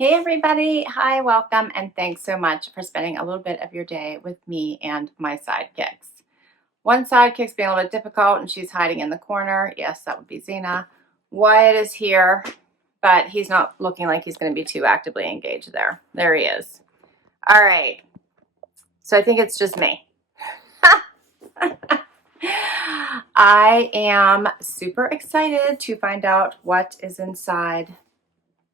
Hey everybody, hi, welcome, and thanks so much for spending a little bit of your day with me and my sidekicks. One sidekick's being a little bit difficult and she's hiding in the corner. Yes, that would be Zena. Wyatt is here, but he's not looking like he's going to be too actively engaged there. There he is. All right, so I think it's just me. I am super excited to find out what is inside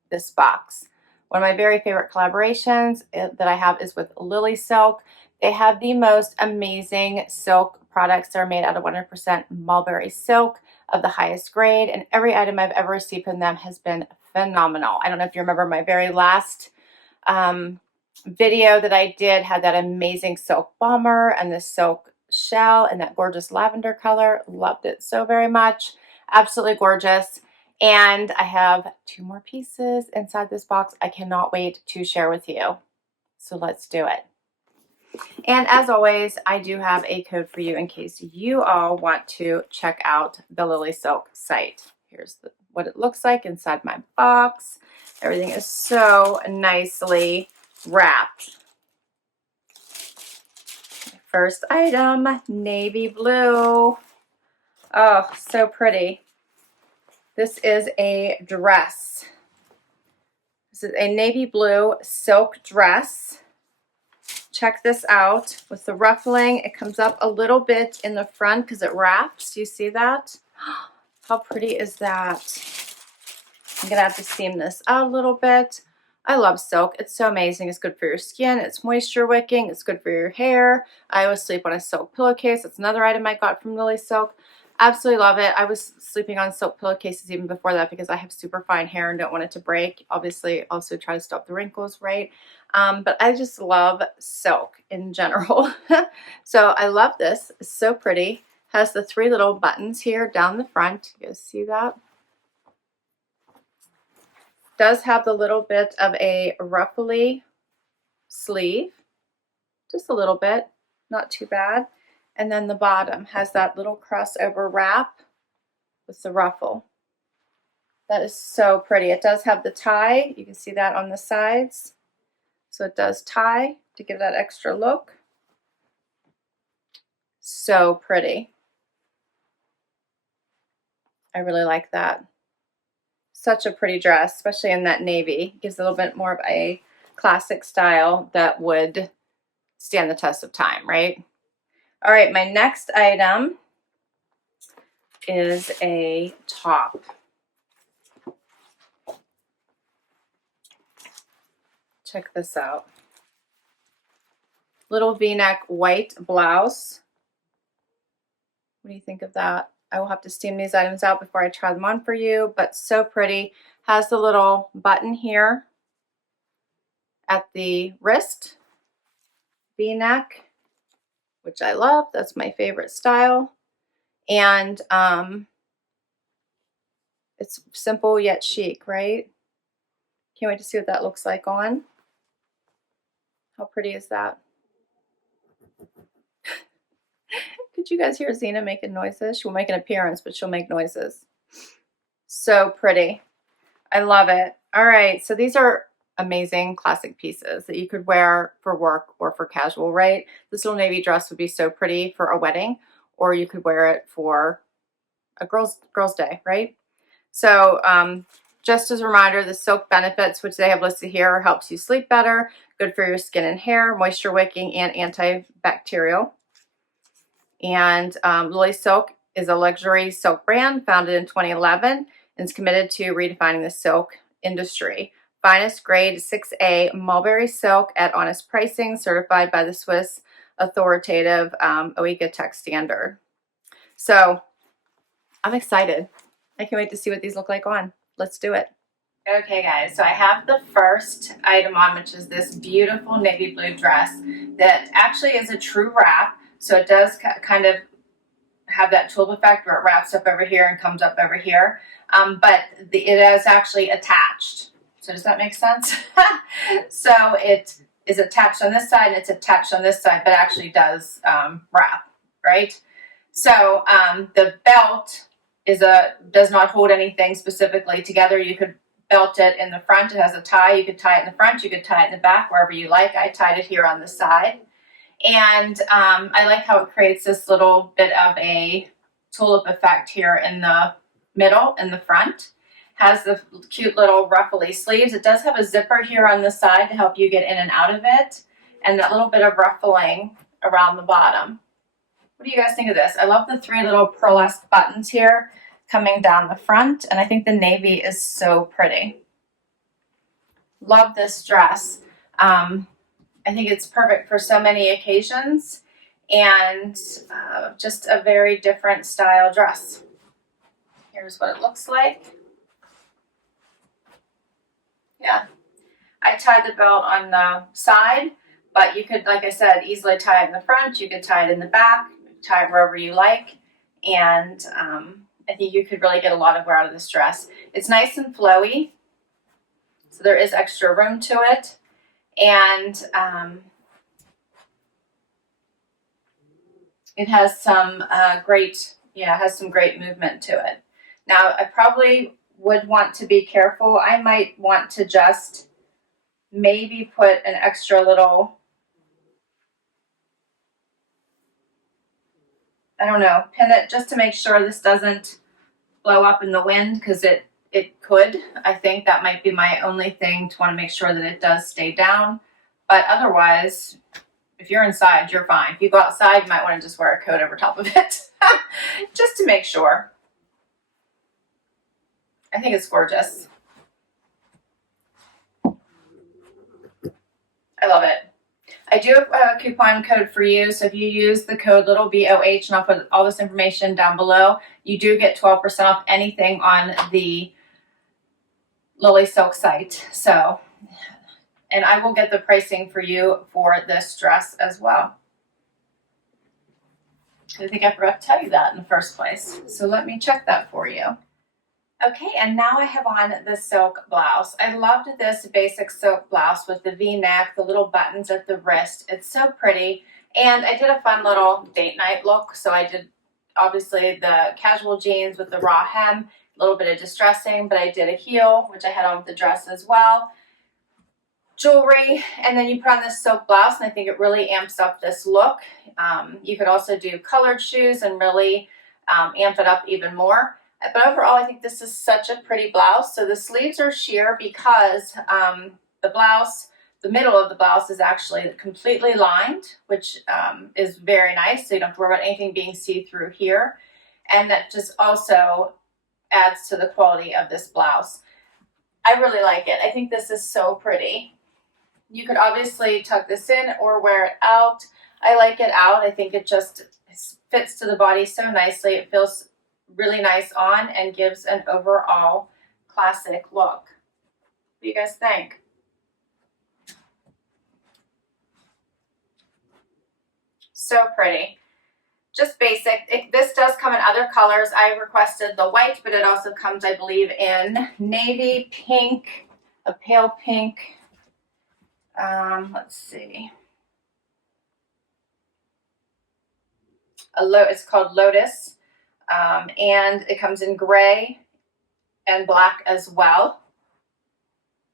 this box. One of my very favorite collaborations that I have is with Lilysilk. They have the most amazing silk products that are made out of 100% mulberry silk of the highest grade, and every item I've ever received from them has been phenomenal. I don't know if you remember my very last video that I did had that amazing silk bomber and the silk shell and that gorgeous lavender color. Loved it so very much. Absolutely gorgeous. And I have 2 more pieces inside this box I cannot wait to share with you. So let's do it. And as always, I do have a code for you in case you all want to check out the Lilysilk site. Here's what it looks like inside my box. Everything is so nicely wrapped. First item, navy blue. Oh, so pretty. This is a dress. This is a navy blue silk dress. Check this out. With the ruffling, it comes up a little bit in the front because it wraps. Do you see that? How pretty is that? I'm going to have to steam this out a little bit. I love silk. It's so amazing. It's good for your skin. It's moisture wicking. It's good for your hair. I always sleep on a silk pillowcase. That's another item I got from Lilysilk. Absolutely love it. I was sleeping on silk pillowcases even before that because I have super fine hair and don't want it to break. Obviously, also try to stop the wrinkles, right? But I just love silk in general. So I love this. It's so pretty. Has the 3 little buttons here down the front. You guys see that? Does have the little bit of a ruffly sleeve. Just a little bit. Not too bad. And then the bottom has that little crossover wrap with the ruffle. That is so pretty. It does have the tie. You can see that on the sides. So it does tie to give that extra look. So pretty. I really like that. Such a pretty dress, especially in that navy. Gives a little bit more of a classic style that would stand the test of time, right? All right, my next item is a top. Check this out. Little V-neck white blouse. What do you think of that? I will have to steam these items out before I try them on for you, but so pretty. Has the little button here at the wrist. V-neck, which I love. That's my favorite style. And it's simple yet chic, right? Can't wait to see what that looks like on. How pretty is that? Could you guys hear Zena making noises? She will make an appearance, but she'll make noises. So pretty. I love it. All right, so these are amazing classic pieces that you could wear for work or for casual, right? This little navy dress would be so pretty for a wedding, or you could wear it for a girl's day, right? So just as a reminder, the silk benefits, which they have listed here, helps you sleep better, good for your skin and hair, moisture wicking, and antibacterial. And Lilysilk is a luxury silk brand founded in 2011 and is committed to redefining the silk industry. Finest grade 6A mulberry silk at honest pricing, certified by the Swiss authoritative OEGA Tech standard. So I'm excited. I can't wait to see what these look like on. Let's do it. Okay guys, so I have the first item on, which is this beautiful navy blue dress that actually is a true wrap. So it does kind of have that tulip effect where it wraps up over here and comes up over here. But it is actually attached. So does that make sense? So it is attached on this side and it's attached on this side, but actually does wrap, right? So the belt does not hold anything specifically together. You could belt it in the front. It has a tie. You could tie it in the front. You could tie it in the back, wherever you like. I tied it here on the side. And I like how it creates this little bit of a tulip effect here in the middle, in the front. Has the cute little ruffly sleeves. It does have a zipper here on the side to help you get in and out of it. And that little bit of ruffling around the bottom. What do you guys think of this? I love the 3 little pearlesque buttons here coming down the front. And I think the navy is so pretty. Love this dress. I think it's perfect for so many occasions, and just a very different style dress. Here's what it looks like. Yeah, I tied the belt on the side, but you could, like I said, easily tie it in the front. You could tie it in the back, tie it wherever you like, and I think you could really get a lot of wear out of this dress. It's nice and flowy, so there is extra room to it. And it has some great movement to it. Now, I probably would want to be careful. I might want to just maybe put an extra little, I don't know, pin it just to make sure this doesn't blow up in the wind, because it could. I think that might be my only thing, to want to make sure that it does stay down. But otherwise, if you're inside, you're fine. If you go outside, you might want to just wear a coat over top of it just to make sure. I think it's gorgeous. I love it. I do have a coupon code for you, so if you use the code LittleBOH, and I'll put all this information down below, you do get 12% off anything on the Lilysilk site. So, and I will get the pricing for you for this dress as well. I think I forgot to tell you that in the first place. So let me check that for you. Okay, and now I have on the silk blouse. I loved this basic silk blouse with the V-neck, the little buttons at the wrist. It's so pretty. And I did a fun little date night look. So I did, obviously, the casual jeans with the raw hem, a little bit of distressing, but I did a heel, which I had on with the dress as well. Jewelry, and then you put on this silk blouse, and I think it really amps up this look. You could also do colored shoes and really amp it up even more. But overall, I think this is such a pretty blouse. So the sleeves are sheer because the blouse, the middle of the blouse is actually completely lined, which is very nice. So you don't have to worry about anything being see-through here. And that just also adds to the quality of this blouse. I really like it. I think this is so pretty. You could obviously tuck this in or wear it out. I like it out. I think it just fits to the body so nicely. It feels really nice on and gives an overall classic look. What do you guys think? So pretty. Just basic. This does come in other colors. I requested the white, but it also comes, I believe, in navy, pink, a pale pink. Let's see. It's called Lotus. And it comes in gray and black as well.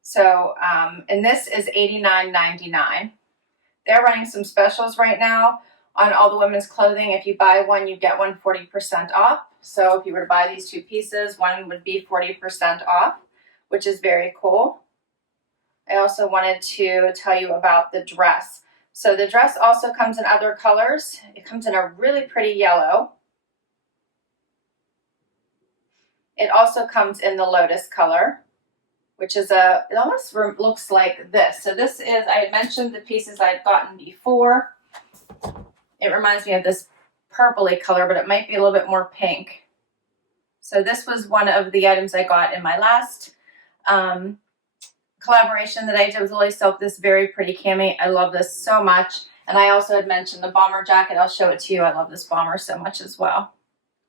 So, and this is $89.99. They're running some specials right now on all the women's clothing. If you buy one, you get one 40% off. So if you were to buy these 2 pieces, one would be 40% off, which is very cool. I also wanted to tell you about the dress. So the dress also comes in other colors. It comes in a really pretty yellow. It also comes in the Lotus color, which is it almost looks like this. So this is, I had mentioned the pieces I'd gotten before. It reminds me of this purpley color, but it might be a little bit more pink. So this was one of the items I got in my last collaboration that I did with Lilysilk, this very pretty cami. I love this so much. And I also had mentioned the bomber jacket. I'll show it to you. I love this bomber so much as well.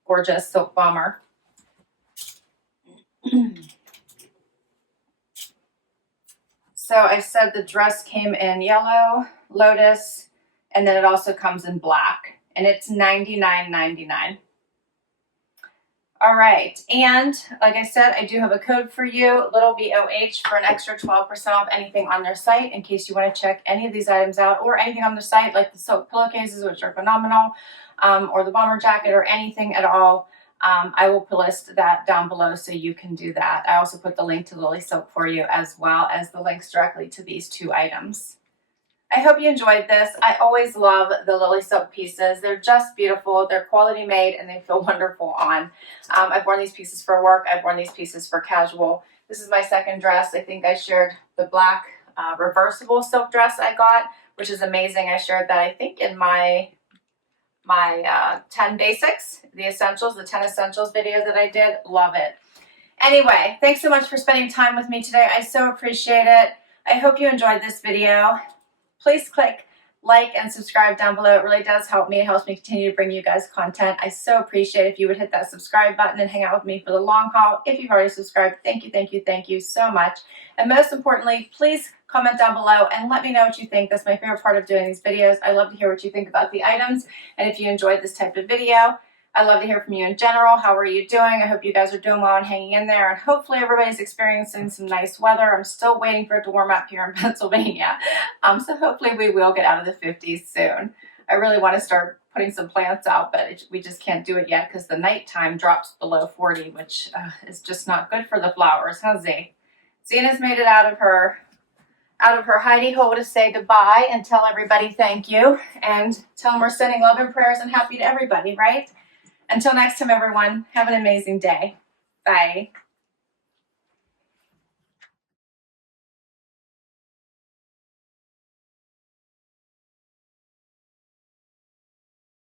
Gorgeous silk bomber. So I said the dress came in yellow, Lotus, and then it also comes in black, and it's $99.99. All right, and like I said, I do have a code for you, little BOH, for an extra 12% off anything on their site in case you want to check any of these items out, or anything on their site like the silk pillowcases, which are phenomenal, or the bomber jacket, or anything at all. I will list that down below so you can do that. I also put the link to Lilysilk for you, as well as the links directly to these 2 items. I hope you enjoyed this. I always love the Lilysilk pieces. They're just beautiful. They're quality made and they feel wonderful on. I've worn these pieces for work. I've worn these pieces for casual. This is my second dress. I think I shared the black reversible silk dress I got, which is amazing. I shared that, I think, in my 10 basics, the essentials, the 10 essentials video that I did. Love it. Anyway, thanks so much for spending time with me today. I so appreciate it. I hope you enjoyed this video. Please click like and subscribe down below. It really does help me. It helps me continue to bring you guys content. I so appreciate if you would hit that subscribe button and hang out with me for the long haul. If you've already subscribed, thank you, thank you, thank you so much. And most importantly, please comment down below and let me know what you think. That's my favorite part of doing these videos. I love to hear what you think about the items. And if you enjoyed this type of video, I love to hear from you in general. How are you doing? I hope you guys are doing well and hanging in there. And hopefully everybody's experiencing some nice weather. I'm still waiting for it to warm up here in Pennsylvania. So hopefully we will get out of the 50s soon. I really want to start putting some plants out, but we just can't do it yet because the nighttime drops below 40, which is just not good for the flowers, huh, Z? Zena's made it out of her hidey hole to say goodbye and tell everybody thank you and tell them we're sending love and prayers and happy to everybody, right? Until next time, everyone, have an amazing day. Bye.